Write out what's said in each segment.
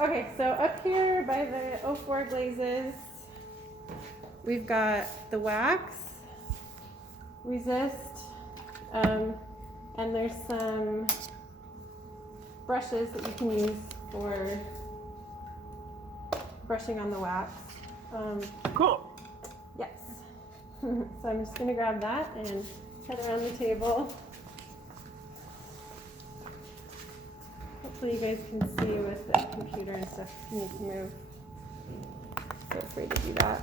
Okay, so up here by the 04 glazes, we've got the wax, resist, and there's some brushes that you can use for brushing on the wax. Cool. Yes. So I'm just going to grab that and head around the table. Hopefully you guys can see with the computer and stuff if you need to move. Feel free to do that.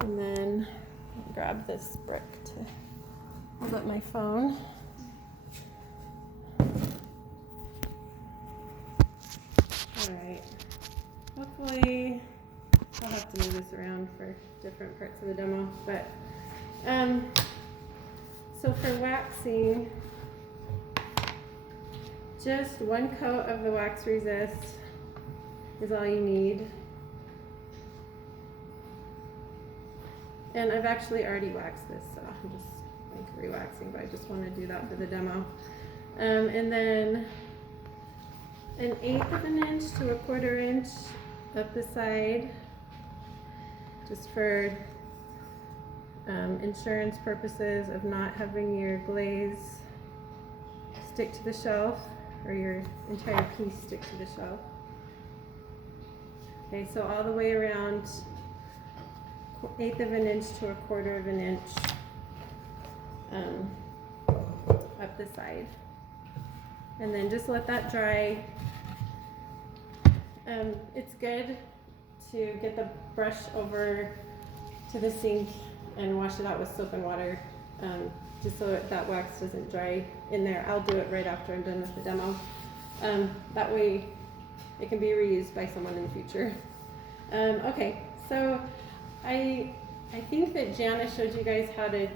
And then I'll grab this brick to hold up my phone. Alright. Hopefully I'll have to move this around for different parts of the demo. But so for waxing, just one coat of the wax resist is all you need. And I've actually already waxed this, so I'm just like re-waxing, but I just want to do that for the demo. And then 1/8 of an inch to 1/4 inch up the side, just for insurance purposes of not having your glaze stick to the shelf, or your entire piece stick to the shelf. Okay, so all the way around 1/8 of an inch to 1/4 of an inch up the side. And then just let that dry. It's good to get the brush over to the sink and wash it out with soap and water, just so that wax doesn't dry in there. I'll do it right after I'm done with the demo. That way it can be reused by someone in the future. Okay, so I think that Jana showed you guys how to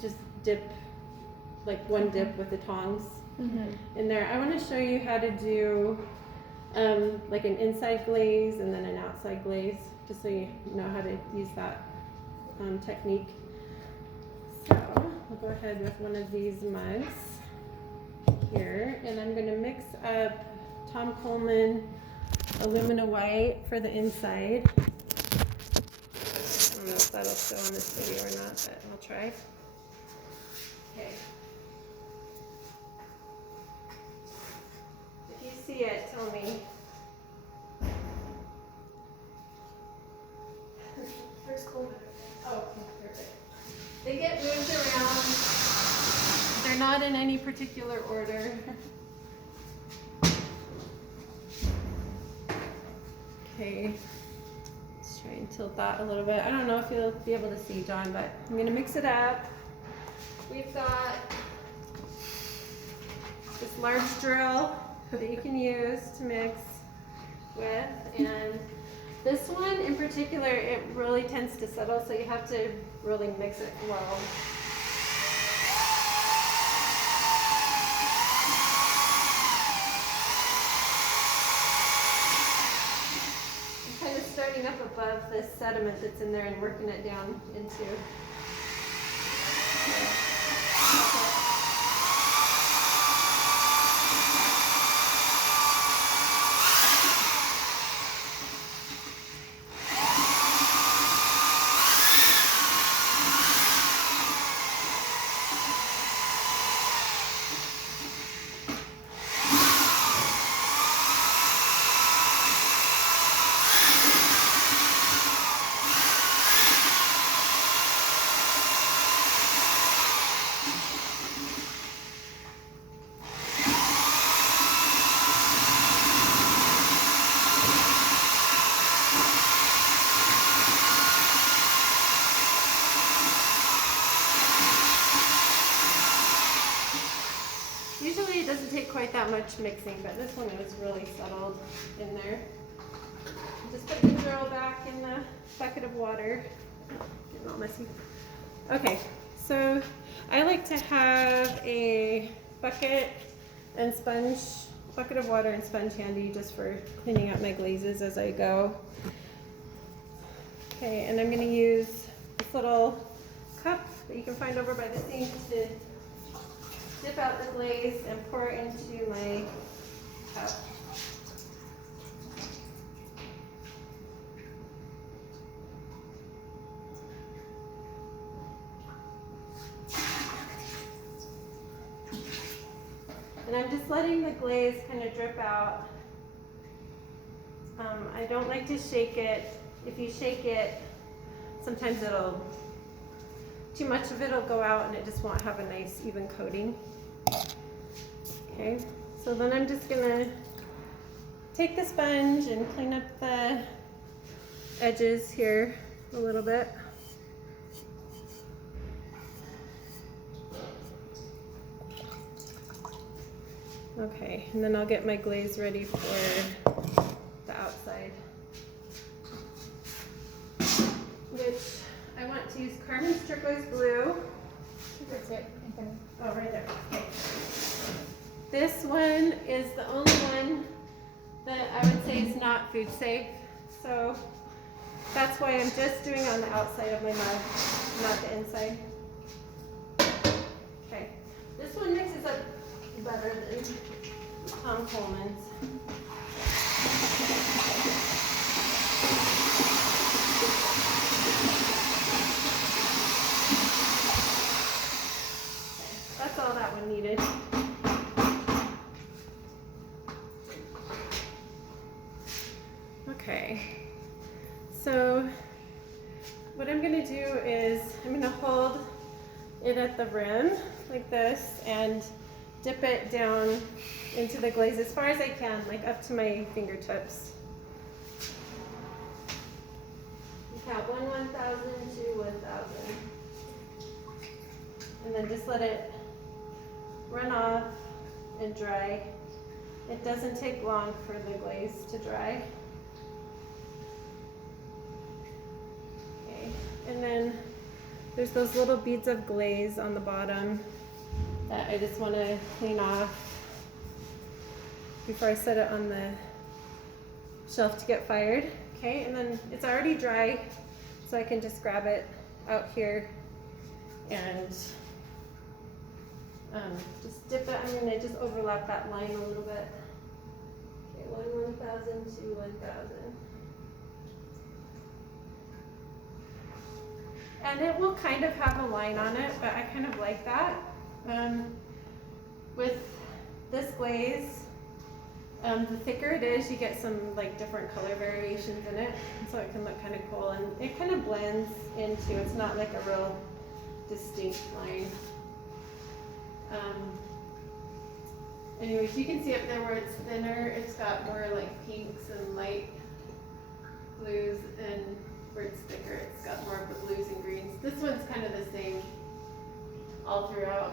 just dip, like one dip with the tongs in there. I want to show you how to do like an inside glaze and then an outside glaze, just so you know how to use that technique. So I'll go ahead with one of these mugs here, and I'm going to mix up Tom Coleman Alumina White for the inside. I don't know if that'll show on this video or not, but I'll try. Okay. If you see it, tell me. Where's Coleman? Oh, okay, perfect. They get moved around. They're not in any particular order. Okay, let's try and tilt that a little bit. I don't know if you'll be able to see, John, but I'm going to mix it up. We've got this large drill that you can use to mix with, and this one in particular, it really tends to settle, so you have to really mix it well. Starting up above the sediment that's in there and working it down into. Usually it doesn't take quite that much mixing, but this one was really settled in there. Just put the drill back in the bucket of water. Getting all messy. Okay, so I like to have a bucket and sponge, bucket of water and sponge handy just for cleaning up my glazes as I go. Okay, and I'm going to use this little cup that you can find over by the sink to dip out the glaze and pour it into my cup. I'm just letting the glaze kind of drip out. I don't like to shake it. If you shake it, sometimes too much of it will go out and it just won't have a nice even coating. Okay, so then I'm just gonna take the sponge and clean up the edges here a little bit. Okay, and then I'll get my glaze ready for the outside, which I want to use Carmen's turquoise blue. Oh, right there. Okay. This one is the only one that I would say is not food safe, so that's why I'm just doing on the outside of my mug, not the inside. Okay, this one mixes up better than Tom Coleman's. Okay, that's all that one needed. Okay, so what I'm going to do is I'm going to hold it at the rim like this and dip it down into the glaze as far as I can, like up to my fingertips. Count 1,000 to 1,000. And then just let it run off and dry. It doesn't take long for the glaze to dry. Okay, and then there's those little beads of glaze on the bottom that I just want to clean off before I set it on the shelf to get fired. Okay, and then it's already dry, so I can just grab it out here and just dip it. I'm going to just overlap that line a little bit. Okay, 1,000 to 1,000. And it will kind of have a line on it, but I kind of like that. With this glaze, the thicker it is, you get some like different color variations in it, so it can look kind of cool, and it kind of blends into, it's not like a real distinct line. Anyways, you can see up there where it's thinner, it's got more like pinks and light blues, and where it's thicker, it's got more of the blues and greens. This one's kind of the same all throughout.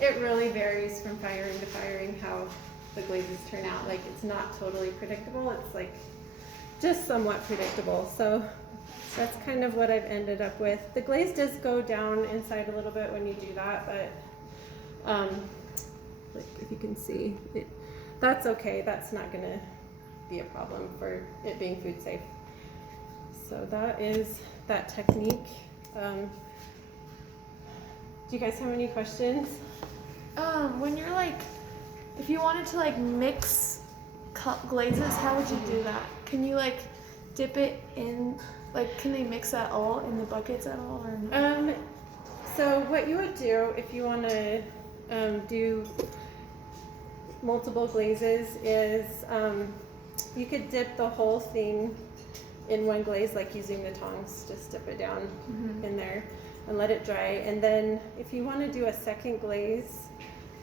It really varies from firing to firing how the glazes turn out. Like, it's not totally predictable, it's like just somewhat predictable. So that's kind of what I've ended up with. The glaze does go down inside a little bit when you do that, but like if you can see, that's okay. That's not gonna be a problem for it being food safe. So that is that technique. Do you guys have any questions? When you're like, if you wanted to like mix glazes, how would you do that? Can you like dip it in, like can they mix that all in the buckets at all, or no? So what you would do if you want to do multiple glazes is you could dip the whole thing in one glaze, like using the tongs, just dip it down in there and let it dry. And then if you want to do a second glaze,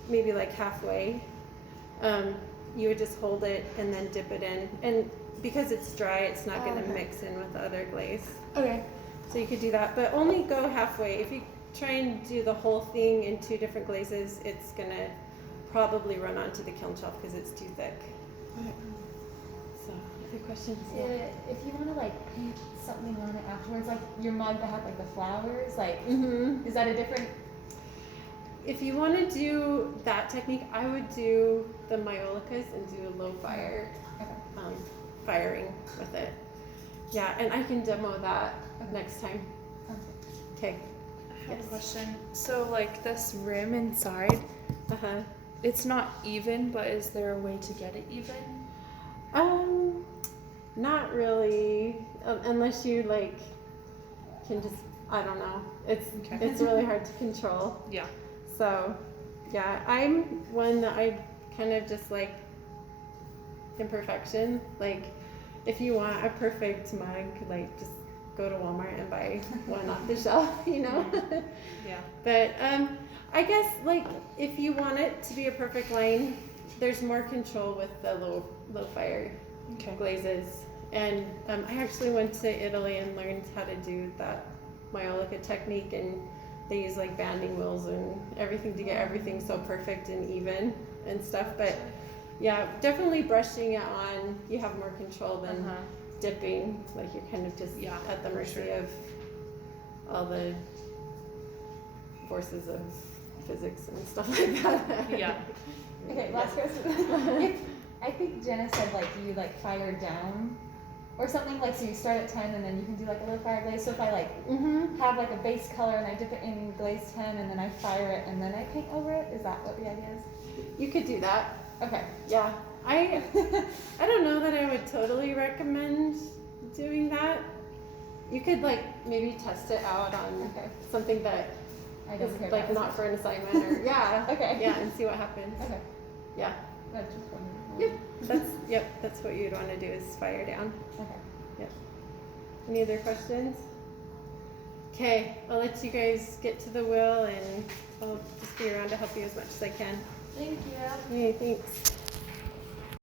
maybe like halfway, you would just hold it and then dip it in. And because it's dry, it's not going to mix in with the other glaze. Okay. So you could do that, but only go halfway. If you try and do the whole thing in two different glazes, it's going to probably run onto the kiln shelf because it's too thick. Okay. So, other questions? If you want to like paint something on it afterwards, like your mug that had like the flowers, like is that a different? If you want to do that technique, I would do the myolicas and do a low fire firing with it. Yeah, and I can demo that next time. Okay. I have a question. So like this rim inside, it's not even, but is there a way to get it even? Not really, unless you like can just, I don't know. It's really hard to control. Yeah. So Yeah, I'm one that I kind of just like imperfection. Like, if you want a perfect mug, like just go to Walmart and buy one off the shelf, you know? Yeah. But I guess like if you want it to be a perfect line, there's more control with the low fire Okay. glazes. And I actually went to Italy and learned how to do that Maiolica technique, and they use like banding wheels and everything to get everything so perfect and even and stuff. But yeah, definitely brushing it on, you have more control than dipping. Like you're kind of just at the mercy of all the forces of physics and stuff like that. Yeah. Okay, last question. If, I think Jenna said like you like fire down or something, like so you start at 10 and then you can do like a low fire glaze. So if I like have like a base color and I dip it in glaze 10 and then I fire it and then I paint over it, is that what the idea is? You could do that. Okay. Yeah. I don't know that I would totally recommend doing that. You could like maybe test it out on something that I don't is care like about not for an assignment or Okay. yeah, and see what happens. Okay. Yeah. That's just wondering. That's what you'd want to do is fire down. Okay. Yep. Any other questions? Okay, I'll let you guys get to the wheel and I'll just be around to help you as much as I can. Thank you. Hey, thanks.